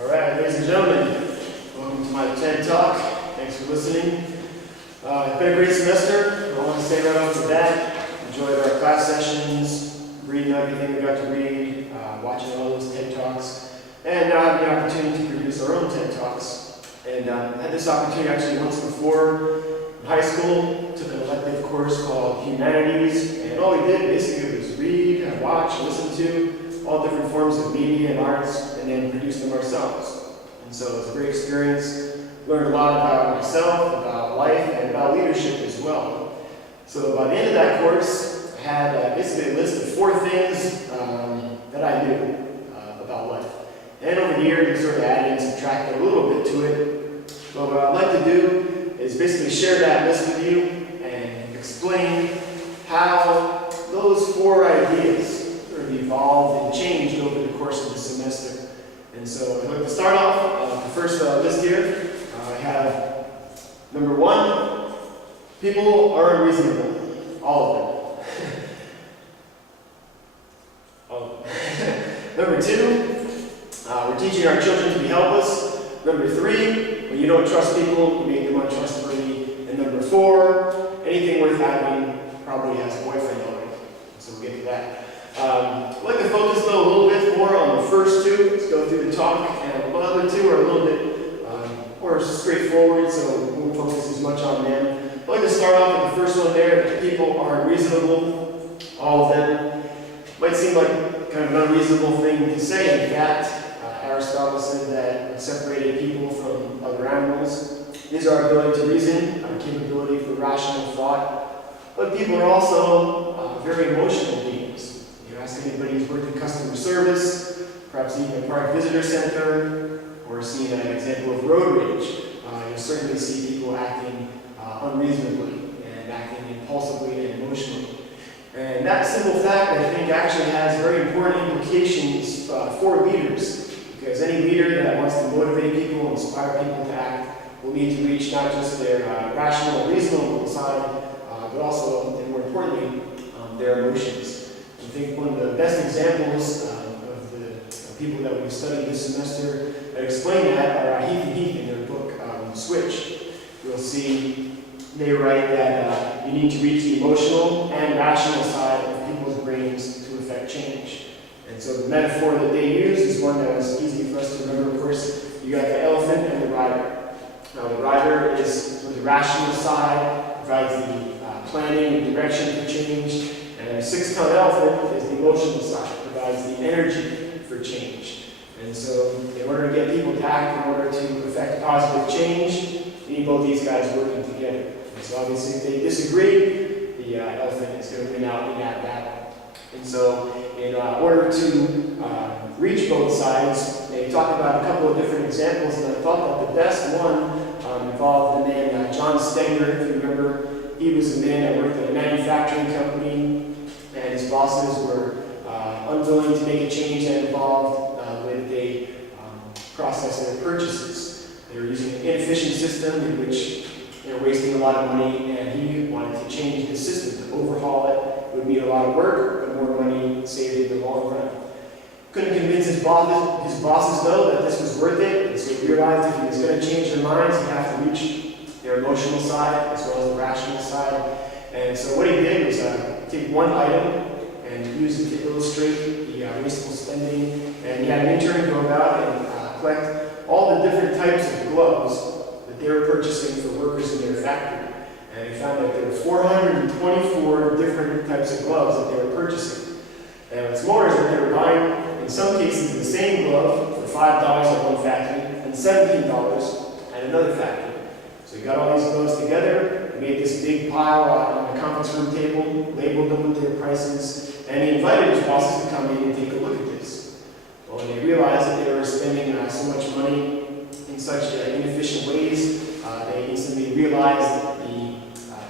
All right, ladies and gentlemen, welcome to my TED Talk. Thanks for listening. It's been a great semester. I want to say right off the bat, enjoyed our class sessions, reading everything we got to read, watching all those TED Talks, and now have the opportunity to produce our own TED Talks. And I had this opportunity actually once before in high school. Took an elective course called Humanities, and all we did basically was read, watch, listen to all different forms of media and arts, and then produce them ourselves. And so it was a great experience. Learned a lot about myself, about life, and about leadership as well. So by the end of that course, I had basically a list of 4 things that I knew about life. And over the years, we sort of added and subtracted a little bit to it. But what I'd like to do is basically share that list with you and explain how those 4 ideas sort of evolved and changed over the course of the semester. And so I'd like to start off the first list here. I have number 1, people are unreasonable. All of them. Number 2, we're teaching our children to be helpless. Number 3, when you don't trust people, you make them untrustworthy. And number 4, anything worth having probably has a boyfriend already. So we'll get to that. I'd like to focus though a little bit more on the first 2. Let's go through the talk, and the other 2 are a little bit more straightforward, so we won't focus as much on them. I'd like to start off with the first one there, that people are unreasonable, all of them. Might seem like kind of an unreasonable thing to say. In fact, Aristotle said that what separated people from other animals is our ability to reason, our capability for rational thought. But people are also very emotional beings. You ask anybody who's worked in customer service, perhaps even a park visitor center, or seen an example of road rage, you'll certainly see people acting unreasonably and acting impulsively and emotionally. And that simple fact, I think, actually has very important implications for leaders, because any leader that wants to motivate people, inspire people to act, will need to reach not just their rational, reasonable side, but also, and more importantly, their emotions. I think one of the best examples of the people that we've studied this semester that explain that are Heath and Heath in their book, Switch. You'll see they write that you need to reach the emotional and rational side of people's brains to affect change. And so the metaphor that they use is one that was easy for us to remember. Of course, you got the elephant and the rider. Now the rider is sort of the rational side, provides the planning and direction for change, and a 6-ton elephant is the emotional side, provides the energy for change. And so in order to get people to act, in order to affect positive change, you need both these guys working together. And so obviously if they disagree, the elephant is going to win out in that battle. And so in order to reach both sides, they talk about a couple of different examples, and I thought that the best one involved the man John Stegner. If you remember, he was a man that worked at a manufacturing company, and his bosses were unwilling to make a change that involved with a process of purchases. They were using an inefficient system in which they were wasting a lot of money, and he wanted to change the system, to overhaul it. It would mean a lot of work, but more money saved in the long run. Couldn't convince his bosses though that this was worth it, and so he realized if he was going to change their minds, he'd have to reach their emotional side as well as the rational side. And so what he did was take one item and use it to illustrate the wasteful spending. And he had an intern go about and collect all the different types of gloves that they were purchasing for workers in their factory. And he found that there were 424 different types of gloves that they were purchasing. And what's more is that they were buying, in some cases, the same glove for $5 at one factory and $17 at another factory. So he got all these gloves together, made this big pile on the conference room table, labeled them with their prices, and he invited his bosses to come in and take a look at this. Well, when they realized that they were spending so much money in such inefficient ways, they instantly realized the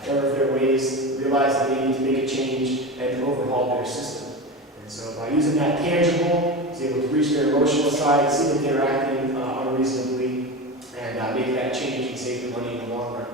error of their ways, realized that they needed to make a change and to overhaul their system. And so by using that tangible, he was able to reach their emotional side, see that they're acting unreasonably, and make that change and save the money in the long run.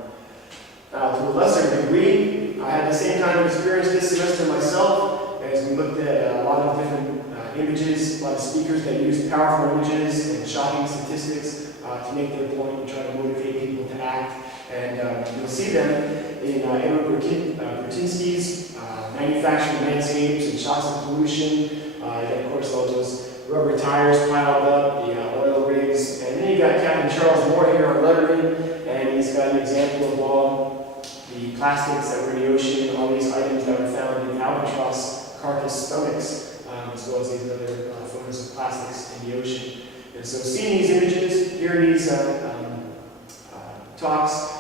To a lesser degree, I had the same kind of experience this semester myself, as we looked at a lot of different images, a lot of speakers that used powerful images and shot shocking statistics to make their point and try to motivate people to act. And you'll see them in Edward Burtynsky's Manufacturing Landscapes and Shocks of Pollution. And of course, all those rubber tires piled up, the oil rigs. And then you got Captain Charles Moore here on lettering, and he's got an example of all the plastics that were in the ocean, all these items that were found in albatross carcass stomachs, as well as these other photos of plastics in the ocean. And so seeing these images, hearing these talks,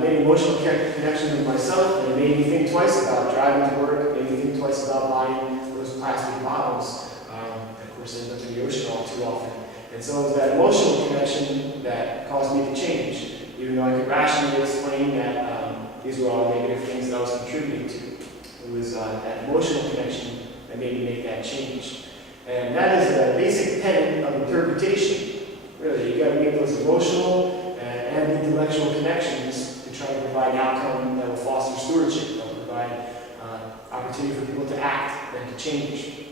made an emotional connection with myself, and it made me think twice about driving to work, made me think twice about buying those plastic bottles that of course end up in the ocean all too often. And so it was that emotional connection that caused me to change, even though I could rationally explain that these were all negative things that I was contributing to. It was that emotional connection that made me make that change. And that is a basic tenet of interpretation. Really, you got to make those emotional and intellectual connections to try to provide an outcome that will foster stewardship, that will provide opportunity for people to act and to change.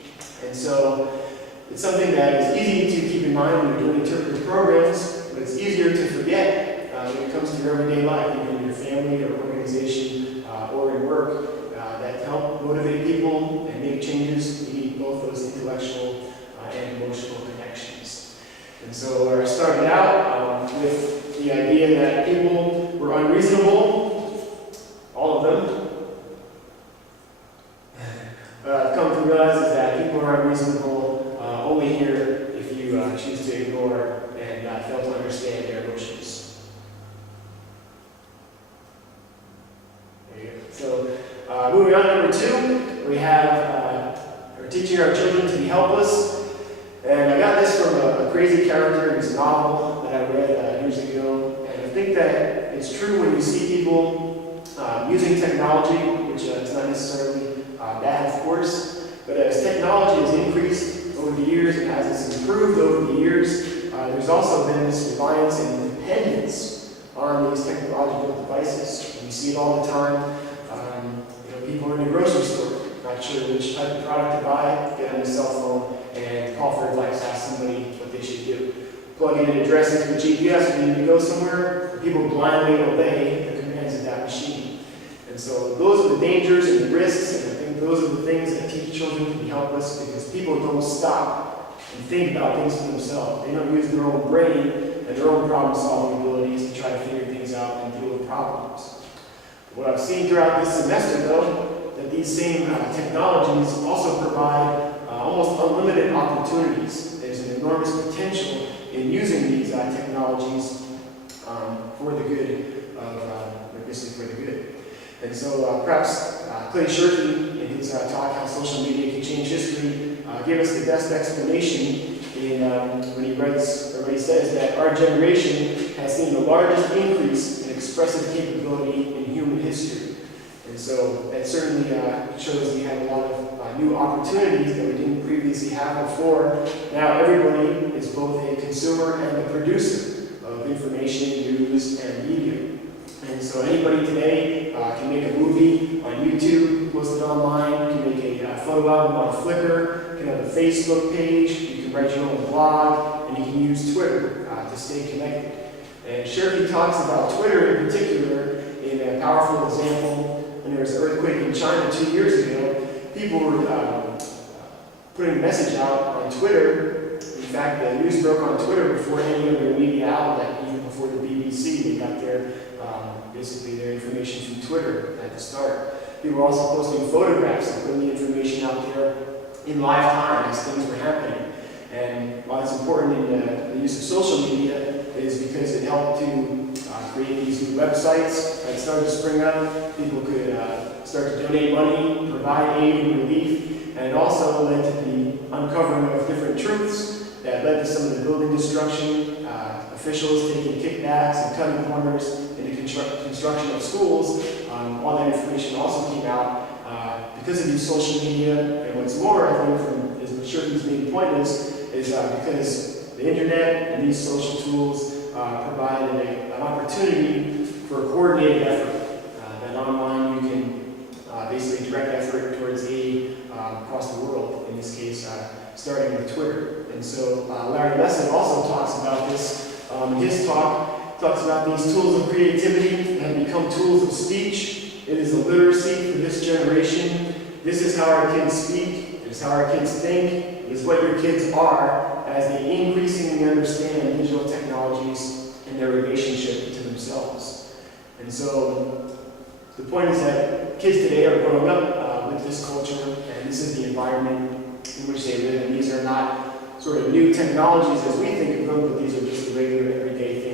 And so it's something that is easy to keep in mind when you're doing interpretive programs, but it's easier to forget when it comes to your everyday life, either in your family or organization or in work, that help motivate people and make changes. You need both those intellectual and emotional connections. And so I started out with the idea that people were unreasonable, all of them. What I've come to realize is that people are unreasonable only here if you choose to ignore and fail to understand their emotions. There you go. So moving on to number 2, we have we're teaching our children to be helpless. And I got this from a crazy character in this novel that I read years ago. And I think that it's true when you see people using technology, which is not necessarily bad, of course, but as technology has increased over the years and as it's improved over the years, there's also been this reliance and dependence on these technological devices. And you see it all the time. People are in the grocery store, not sure which type of product to buy, get on the cell phone and call for advice, ask somebody what they should do. Plug in an address into a GPS when you need to go somewhere, people blindly obey the commands of that machine. And so those are the dangers and the risks, and I think those are the things that teach children to be helpless, because people don't stop and think about things for themselves. They don't use their own brain and their own problem-solving abilities to try to figure things out and deal with problems. What I've seen throughout this semester, though, that these same technologies also provide almost unlimited opportunities. There's an enormous potential in using these technologies for the good of, basically for the good. And so perhaps Clay Shirky, in his talk, How Social Media Can Change History, gave us the best explanation when he writes, or when he says that our generation has seen the largest increase in expressive capability in human history. And so that certainly shows we have a lot of new opportunities that we didn't previously have before. Now everybody is both a consumer and a producer of information, news, and media. And so anybody today can make a movie on YouTube, post it online, can make a photo album on Flickr, can have a Facebook page, you can write your own blog, and you can use Twitter to stay connected. And Shirky talks about Twitter in particular in a powerful example. When there was an earthquake in China 2 years ago, people were putting a message out on Twitter. In fact, the news broke on Twitter before any other media outlet, even before the BBC. They got basically their information from Twitter at the start. People were also posting photographs and putting the information out there in live time as things were happening. And why it's important in the use of social media is because it helped to create these new websites that started to spring up. People could start to donate money, provide aid and relief, and it also led to the uncovering of different truths that led to some of the building destruction, officials taking kickbacks and cutting corners in the construction of schools. All that information also came out because of these social media. And what's more, I think, from what Shirky's main point is because the internet and these social tools provide an opportunity for a coordinated effort. That online you can basically direct effort towards aid across the world, in this case starting with Twitter. And so Larry Lessig also talks about this in his talk. Talks about these tools of creativity that have become tools of speech. It is a literacy for this generation. This is how our kids speak. It is how our kids think. It is what your kids are as they increasingly understand digital technologies and their relationship to themselves. And so the point is that kids today are growing up with this culture, and this is the environment in which they live. And these are not sort of new technologies as we think of them, but these are just the regular, everyday things